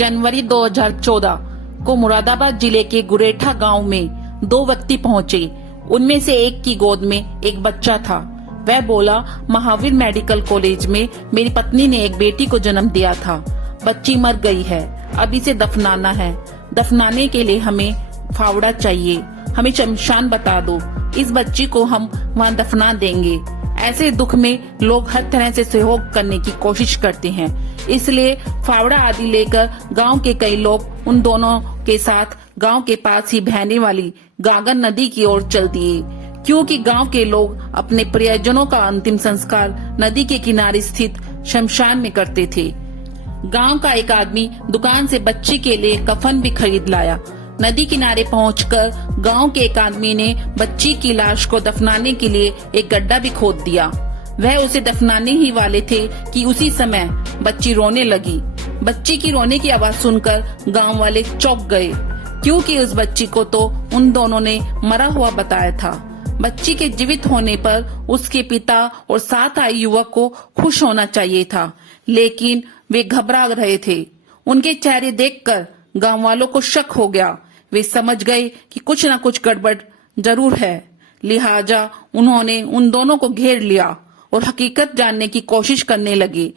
जनवरी 2014 को मुरादाबाद जिले के गुरेठा गांव में 2 व्यक्ति पहुंचे। उनमें से एक की गोद में एक बच्चा था। वह बोला, महावीर मेडिकल कॉलेज में मेरी पत्नी ने एक बेटी को जन्म दिया था। बच्ची मर गई है, अब इसे दफनाना है। दफनाने के लिए हमें फावड़ा चाहिए, हमें शमशान बता दो, इस बच्ची को हम वहाँ दफना देंगे। ऐसे दुख में लोग हर तरह से सहयोग करने की कोशिश करते हैं, इसलिए फावड़ा आदि लेकर गांव के कई लोग उन दोनों के साथ गांव के पास ही बहने वाली गागर नदी की ओर चल दिए, क्योंकि गांव के लोग अपने प्रियजनों का अंतिम संस्कार नदी के किनारे स्थित शमशान में करते थे। गांव का एक आदमी दुकान से बच्ची के लिए कफन भी खरीद लाया। नदी किनारे पहुंचकर गांव के एक आदमी ने बच्ची की लाश को दफनाने के लिए एक गड्ढा भी खोद दिया। वह उसे दफनाने ही वाले थे कि उसी समय बच्ची रोने लगी। बच्ची की रोने की आवाज सुनकर गांव वाले चौंक गए, क्योंकि उस बच्ची को तो उन दोनों ने मरा हुआ बताया था। बच्ची के जीवित होने पर उसके पिता और साथ आए युवक को खुश होना चाहिए था, लेकिन वे घबरा रहे थे। उनके चेहरे देखकर गांव वालों को शक हो गया। वे समझ गए कि कुछ न कुछ गड़बड़ जरूर है। लिहाजा उन्होंने उन दोनों को घेर लिया और हकीकत जानने की कोशिश करने लगे,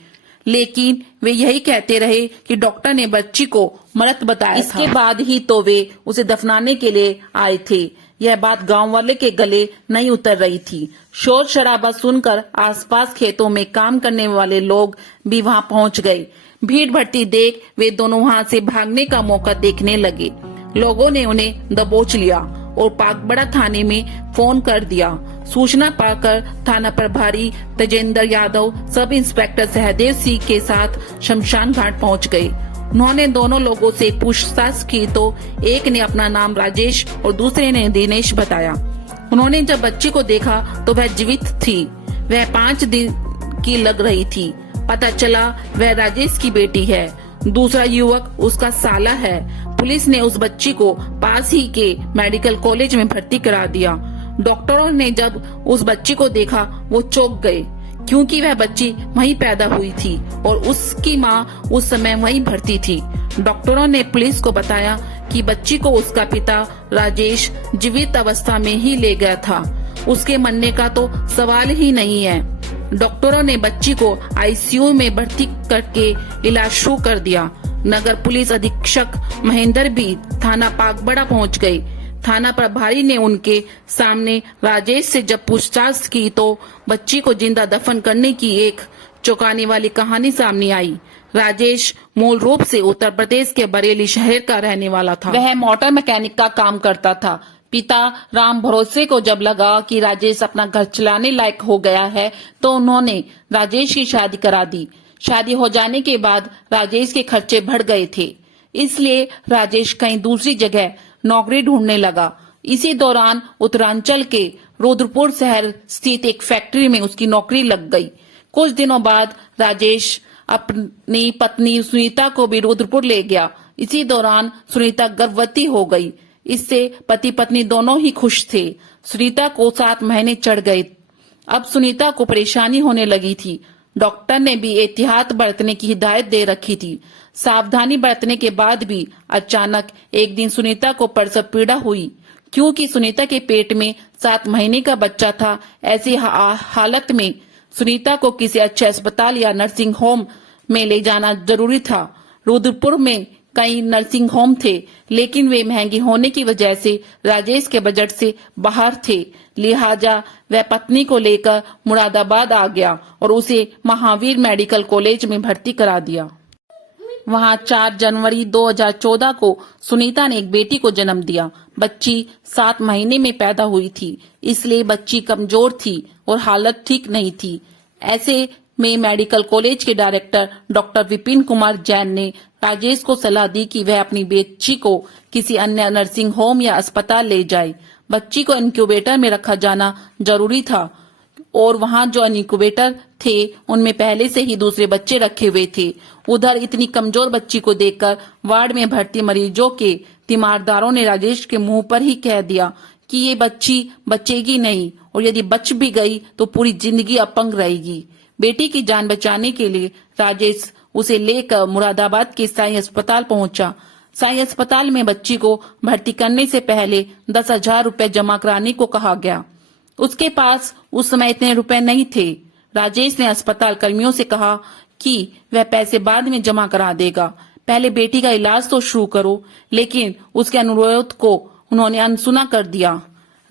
लेकिन वे यही कहते रहे कि डॉक्टर ने बच्ची को मृत बताया था। इसके बाद ही तो वे उसे दफनाने के लिए आए थे। यह बात गांव वाले के गले नहीं उतर रही थी। शोर शराबा सुनकर आसपास खेतों में काम करने वाले लोग भी वहां पहुंच गए। भीड़ भट्टी देख वे दोनों वहां से भागने का मौका देखने लगे। लोगों ने उन्हें दबोच लिया और पाकबड़ा थाने में फोन कर दिया। सूचना पाकर थाना प्रभारी तेजेंद्र यादव सब इंस्पेक्टर सहदेव सिंह के साथ शमशान घाट पहुंच गए। उन्होंने दोनों लोगों से पूछताछ की तो एक ने अपना नाम राजेश और दूसरे ने दिनेश बताया। उन्होंने जब बच्ची को देखा तो वह जीवित थी। वह 5 दिन की लग रही थी। पता चला वह राजेश की बेटी है। दूसरा युवक उसका साला है। पुलिस ने उस बच्ची को पास ही के मेडिकल कॉलेज में भर्ती करा दिया। डॉक्टरों ने जब उस बच्ची को देखा वो चौंक गए, क्योंकि वह बच्ची वहीं पैदा हुई थी और उसकी मां उस समय वहीं भर्ती थी। डॉक्टरों ने पुलिस को बताया कि बच्ची को उसका पिता राजेश जीवित अवस्था में ही ले गया था। उसके मरने का तो सवाल ही नहीं है। डॉक्टरों ने बच्ची को आईसीयू में भर्ती करके इलाज शुरू कर दिया। नगर पुलिस अधीक्षक महेंद्र भी थाना पाकबड़ा पहुंच गए। थाना प्रभारी ने उनके सामने राजेश से जब पूछताछ की तो बच्ची को जिंदा दफन करने की एक चौंकाने वाली कहानी सामने आई। राजेश मूल रूप से उत्तर प्रदेश के बरेली शहर का रहने वाला था। वह मोटर मैकेनिक का काम करता था। पिता राम भरोसे को जब लगा कि राजेश अपना घर चलाने लायक हो गया है तो उन्होंने राजेश की शादी करा दी। शादी हो जाने के बाद राजेश के खर्चे बढ़ गए थे, इसलिए राजेश कहीं दूसरी जगह नौकरी ढूंढने लगा। इसी दौरान उत्तरांचल के रुद्रपुर शहर स्थित एक फैक्ट्री में उसकी नौकरी लग गई। कुछ दिनों बाद राजेश अपनी पत्नी सुनीता को भी रुद्रपुर ले गया। इसी दौरान सुनीता गर्भवती हो गई। इससे पति पत्नी दोनों ही खुश थे। सुनीता को 7 महीने चढ़ गए। अब सुनीता को परेशानी होने लगी थी। डॉक्टर ने भी एहतियात बरतने की हिदायत दे रखी थी। सावधानी बरतने के बाद भी अचानक एक दिन सुनीता को प्रसव पीड़ा हुई, क्योंकि सुनीता के पेट में 7 महीने का बच्चा था। ऐसी हालत में सुनीता को किसी अच्छे अस्पताल या नर्सिंग होम में ले जाना जरूरी था। रुद्रपुर में कई नर्सिंग होम थे, लेकिन वे महंगी होने की वजह से राजेश के बजट से बाहर थे। लिहाजा वह पत्नी को लेकर मुरादाबाद आ गया और उसे महावीर मेडिकल कॉलेज में भर्ती करा दिया। वहां 4 जनवरी 2014 को सुनीता ने एक बेटी को जन्म दिया। बच्ची 7 महीने में पैदा हुई थी, इसलिए बच्ची कमजोर थी और हालत ठीक नहीं थी। ऐसे में मेडिकल कॉलेज के डायरेक्टर डॉक्टर विपिन कुमार जैन ने राजेश को सलाह दी कि वह अपनी बच्ची को किसी अन्य नर्सिंग होम या अस्पताल ले जाए। बच्ची को इनक्यूबेटर में रखा जाना जरूरी था और वहां जो इनक्यूबेटर थे उनमें पहले से ही दूसरे बच्चे रखे हुए थे। उधर इतनी कमजोर बच्ची को देखकर वार्ड में भर्ती मरीजों के तीमारदारों ने राजेश के मुंह पर ही कह दिया कि ये बच्ची बचेगी नहीं और यदि बच भी गई तो पूरी जिंदगी अपंग रहेगी। बेटी की जान बचाने के लिए राजेश उसे लेकर मुरादाबाद के साई अस्पताल पहुंचा। साई अस्पताल में बच्ची को भर्ती करने से पहले 10,000 रुपए जमा कराने को कहा गया। उसके पास उस समय इतने रुपए नहीं थे। राजेश ने अस्पताल कर्मियों से कहा कि वह पैसे बाद में जमा करा देगा, पहले बेटी का इलाज तो शुरू करो, लेकिन उसके अनुरोध को उन्होंने अनसुना कर दिया।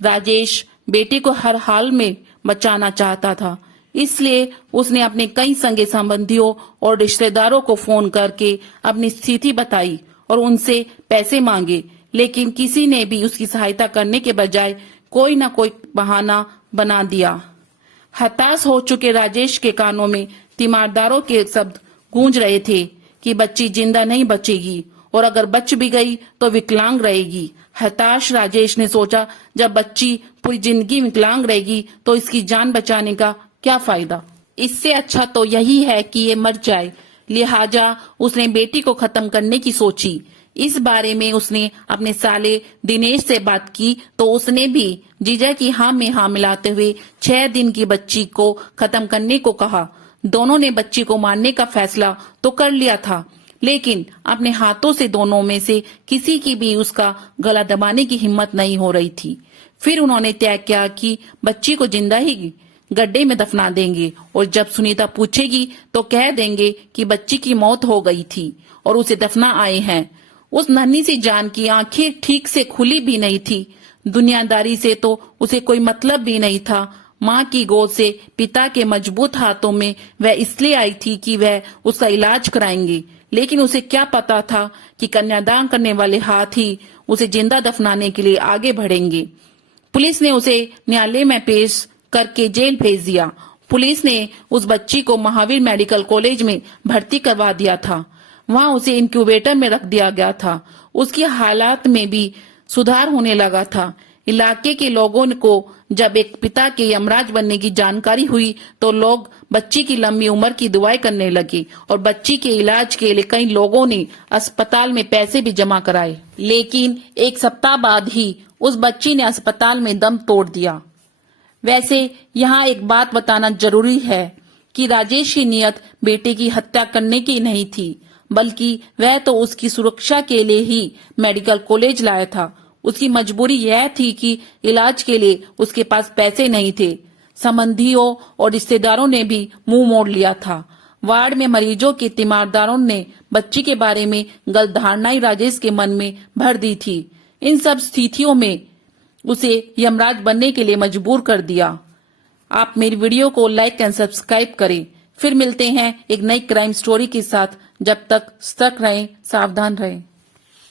राजेश बेटी को हर हाल में बचाना चाहता था, इसलिए उसने अपने कई संगे संबंधियों और रिश्तेदारों को फोन करके अपनी स्थिति बताई और उनसे पैसे मांगे, लेकिन किसी ने भी उसकी सहायता करने के बजाय कोई न कोई बहाना बना दिया। हताश हो चुके राजेश के कानों में तीमारदारों के शब्द गूंज रहे थे कि बच्ची जिंदा नहीं बचेगी और अगर बच भी गई तो विकलांग रहेगी। हताश राजेश ने सोचा, जब बच्ची पूरी जिंदगी विकलांग रहेगी तो इसकी जान बचाने का क्या फायदा। इससे अच्छा तो यही है कि ये मर जाए। लिहाजा उसने बेटी को खत्म करने की सोची। इस बारे में उसने अपने साले दिनेश से बात की तो उसने भी जीजा की हाँ में हाँ मिलाते हुए 6 दिन की बच्ची को खत्म करने को कहा। दोनों ने बच्ची को मारने का फैसला तो कर लिया था, लेकिन अपने हाथों से दोनों में से किसी की भी उसका गला दबाने की हिम्मत नहीं हो रही थी। फिर उन्होंने तय किया कि बच्ची को जिंदा ही गड्ढे में दफना देंगे और जब सुनीता पूछेगी तो कह देंगे कि बच्ची की मौत हो गई थी और उसे दफना आए हैं। उस नन्ही सी जान की आंखें ठीक से खुली भी नहीं थी। दुनियादारी से तो उसे कोई मतलब भी नहीं था। माँ की गोद से पिता के मजबूत हाथों में वह इसलिए आई थी कि वह उसका इलाज कराएंगे, लेकिन उसे क्या पता था कि कन्यादान करने वाले हाथ ही उसे जिंदा दफनाने के लिए आगे बढ़ेंगे। पुलिस ने उसे न्यायालय में पेश करके जेल भेज दिया। पुलिस ने उस बच्ची को महावीर मेडिकल कॉलेज में भर्ती करवा दिया था। वहां उसे इंक्यूबेटर में रख दिया गया था। उसकी हालात में भी सुधार होने लगा था। इलाके के लोगों को जब एक पिता के यमराज बनने की जानकारी हुई तो लोग बच्ची की लंबी उम्र की दुआएं करने लगे और बच्ची के इलाज के लिए कई लोगों ने अस्पताल में पैसे भी जमा कराए। लेकिन एक सप्ताह बाद ही उस बच्ची ने अस्पताल में दम तोड़ दिया। वैसे यहाँ एक बात बताना जरूरी है कि राजेश की नियत बेटे की हत्या करने की नहीं थी, बल्कि वह तो उसकी सुरक्षा के लिए ही मेडिकल कॉलेज लाया था। उसकी मजबूरी यह थी कि इलाज के लिए उसके पास पैसे नहीं थे। संबंधियों और रिश्तेदारों ने भी मुंह मोड़ लिया था। वार्ड में मरीजों के तीमारदारों ने बच्ची के बारे में गलत धारणाएं राजेश के मन में भर दी थी। इन सब स्थितियों में उसे यमराज बनने के लिए मजबूर कर दिया। आप मेरी वीडियो को लाइक एंड सब्सक्राइब करें। फिर मिलते हैं एक नई क्राइम स्टोरी के साथ। जब तक सतर्क रहें, सावधान रहें।